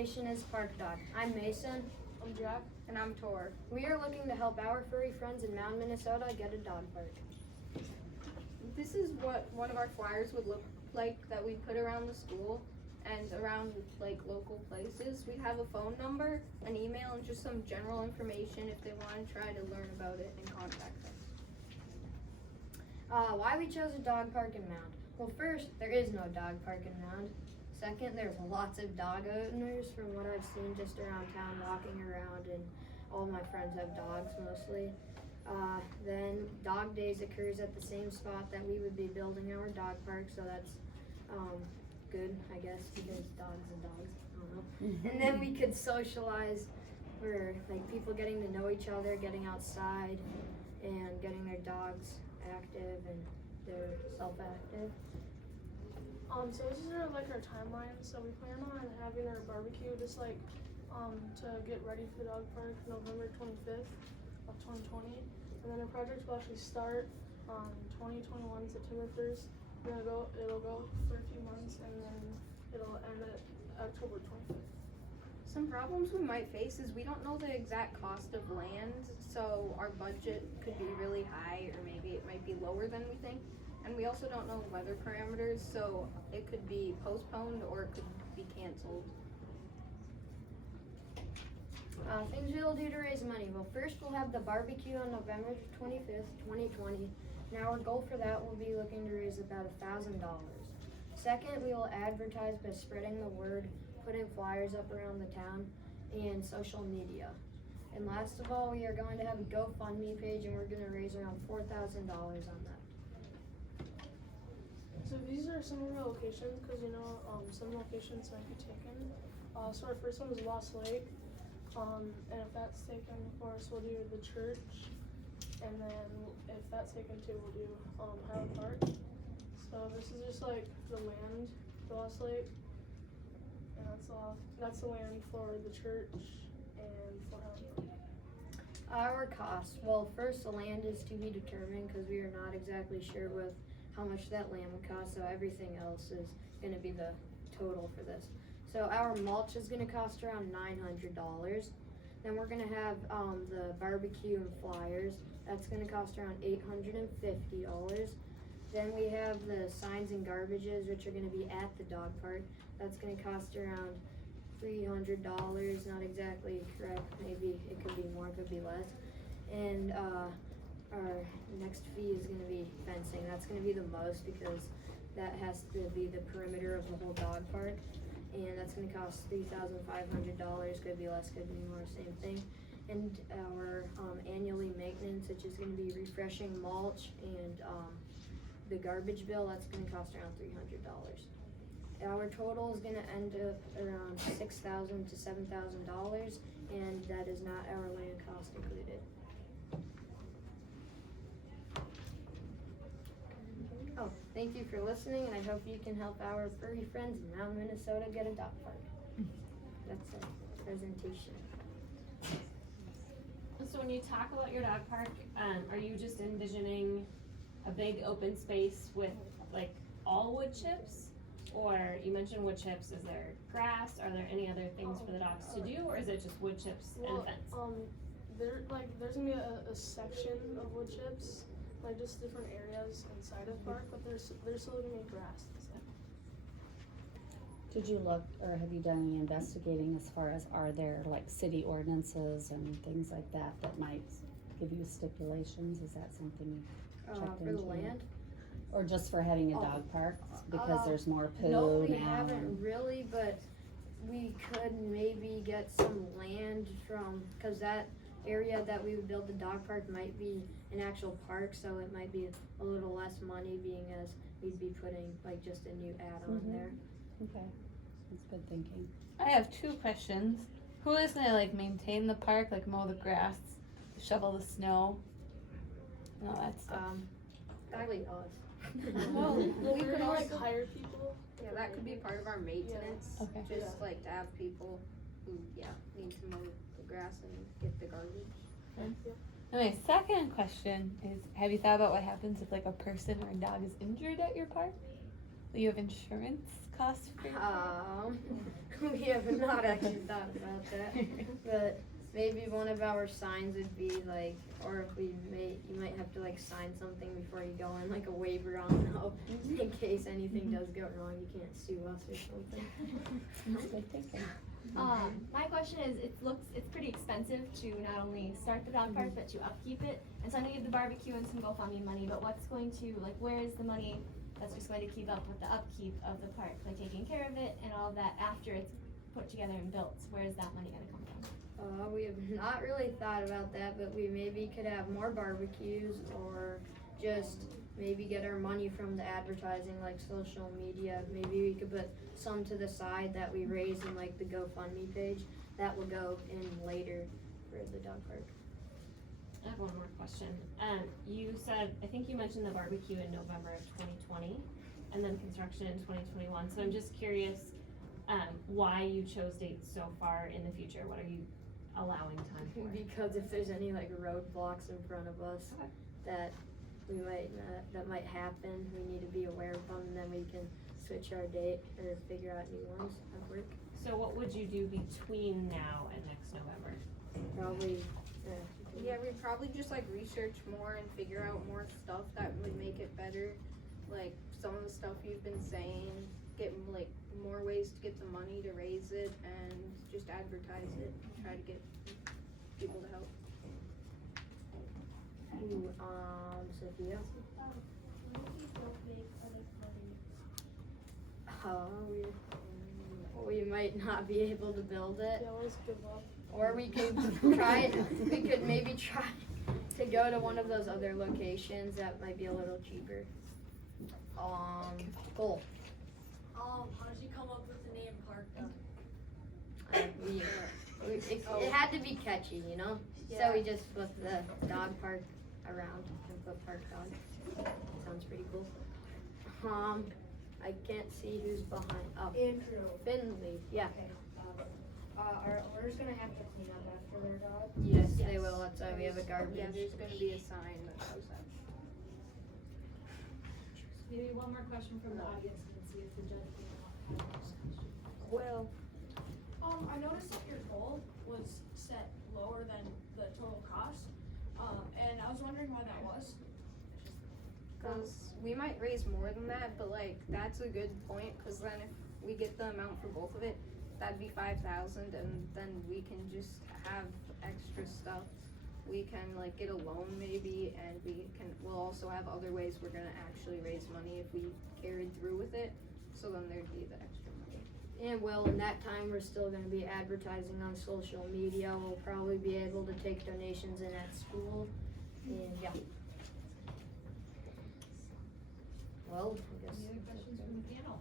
Presentation is Park Dog. I'm Mason. I'm Jack. And I'm Tor. We are looking to help our furry friends in Mound, Minnesota get a dog park. This is what one of our flyers would look like that we put around the school and around like local places. We have a phone number, an email, and just some general information if they want to try to learn about it and contact us. Why we chose a dog park in Mound? Well, first, there is no dog park in Mound. Second, there's lots of dog owners from what I've seen just around town walking around, and all my friends have dogs mostly. Then Dog Days occurs at the same spot that we would be building our dog park, so that's good, I guess, because dogs and dogs, I don't know. And then we could socialize, where like people getting to know each other, getting outside, and getting their dogs active and they're self-active. So this is our timeline. So we plan on having our barbecue just to get ready for the dog park November 25th of 2020. And then our project will actually start on 2021 September 1st. It'll go for a few months and then it'll end at October 25th. Some problems we might face is we don't know the exact cost of land, so our budget could be really high or maybe it might be lower than we think. And we also don't know weather parameters, so it could be postponed or it could be canceled. Things we'll do to raise money. Well, first we'll have the barbecue on November 25th, 2020. Now our goal for that will be looking to raise about $1,000. Second, we will advertise by spreading the word, putting flyers up around the town, and social media. And last of all, we are going to have a GoFundMe page, and we're going to raise around $4,000 on that. So these are some of our locations because some locations might be taken. So our first one is Lost Lake. And if that's taken for us, we'll do the church. And then if that's taken too, we'll do Highland Park. So this is just like the land for Lost Lake. And that's the land for the church and for Highland Park. Our cost. Well, first the land is to be determined because we are not exactly sure with how much that land would cost, so everything else is going to be the total for this. So our mulch is going to cost around $900. Then we're going to have the barbecue and flyers. That's going to cost around $850. Then we have the signs and garbages, which are going to be at the dog park. That's going to cost around $300. Not exactly correct. Maybe it could be more, it could be less. And our next fee is going to be fencing. That's going to be the most because that has to be the perimeter of the whole dog park. And that's going to cost $3,500. Could be less, could be more, same thing. And our annually maintenance, which is going to be refreshing mulch and the garbage bill, that's going to cost around $300. Our total is going to end up around $6,000 to $7,000, and that is not our land cost included. Oh, thank you for listening, and I hope you can help our furry friends in Mound, Minnesota get a dog park. That's a presentation. So when you talk about your dog park, are you just envisioning a big open space with like all wood chips? Or you mentioned wood chips, is there grass? Are there any other things for the dogs to do, or is it just wood chips and a fence? There's gonna be a section of wood chips, like just different areas inside of the park, but there's still gonna be grass inside. Did you look, or have you done any investigating as far as, are there like city ordinances and things like that that might give you stipulations? Is that something you checked For into? the land? Or just for having a Oh. dog park, because there's more poo No, we now? haven't really, but we could maybe get some land from, cause that area that we would build the dog park might be an actual park, so it might be a little less money, being as we'd be putting like just a new add-on Mhm. there. Okay, that's good thinking. I have two questions. Who is gonna maintain the park, mow the grass, shovel the snow, and all that stuff? Probably us. Well, We could could also- hire people. Yeah, that could be part of our maintenance. Okay. Just to have people who, need to mow the grass and get the garbage. And my second question is, have you thought about what happens if a person or a dog is injured at your park? Will you have insurance costs for your park? We have not actually thought about that, but maybe one of our signs would be like, or if you might have to like sign something before you go in, like a waiver on how, in case anything does go wrong, you can't sue us or something. That's good thinking. My question is, it's pretty expensive to not only start the dog park, but to upkeep it. And so I know you have the barbecue and some GoFundMe money, but what's going to, like, where is the money that's just going to keep up with the upkeep of the park, like taking care of it and all of that after it's put together and built? Where is that money gonna come from? We have not really thought about that, but we maybe could have more barbecues or just maybe get our money from the advertising, like social media. Maybe we could put some to the side that we raise in like the GoFundMe page. That will go in later for the dog park. I have one more question. You said, I think you mentioned the barbecue in November of 2020 and then construction in 2021. So I'm just curious, why you chose dates so far in the future. What are you allowing time for? Because if there's any like roadblocks in front of us Okay. that that might happen, we need to be aware of them, and then we can switch our date or figure out new ones at work. So what would you do between now and next November? Probably. Yeah, we'd probably just like research more and figure out more stuff that would make it better. Like some of the stuff you've been saying, get like more ways to get the money to raise it and just advertise it and try to get people to help. Ooh, Sophia. We might not be able to build it, They always give up. or we could try. We could maybe try to go to one of those other locations that might be a little cheaper. Cool. How did you come up with the name Park Dog? It had to be catchy, you know. So we just put the dog park around and put park dog. Sounds pretty cool. I can't see who's behind. Oh, Andrew. Finley. Yeah. Okay. Are owners gonna have to clean up after their dog? Yes, they will. That's why we have a garbage. Yeah, there's gonna be a sign that shows that. Maybe one more question from the audience and see if the judge can have this question. Well, I noticed that your goal was set lower than the total cost, and I was wondering why that was. Cause we might raise more than that, but like, that's a good point, cause then if we get the amount for both of it, that'd be 5,000, and then we can just have extra stuff. We can like get a loan maybe, and we'll also have other ways we're gonna actually raise money if we carried through with it, so then there'd be the extra money. and in that time, we're still going to be advertising on social media. We'll probably be able to take donations in at school, and yeah. Well, I guess. Any other questions from the panel?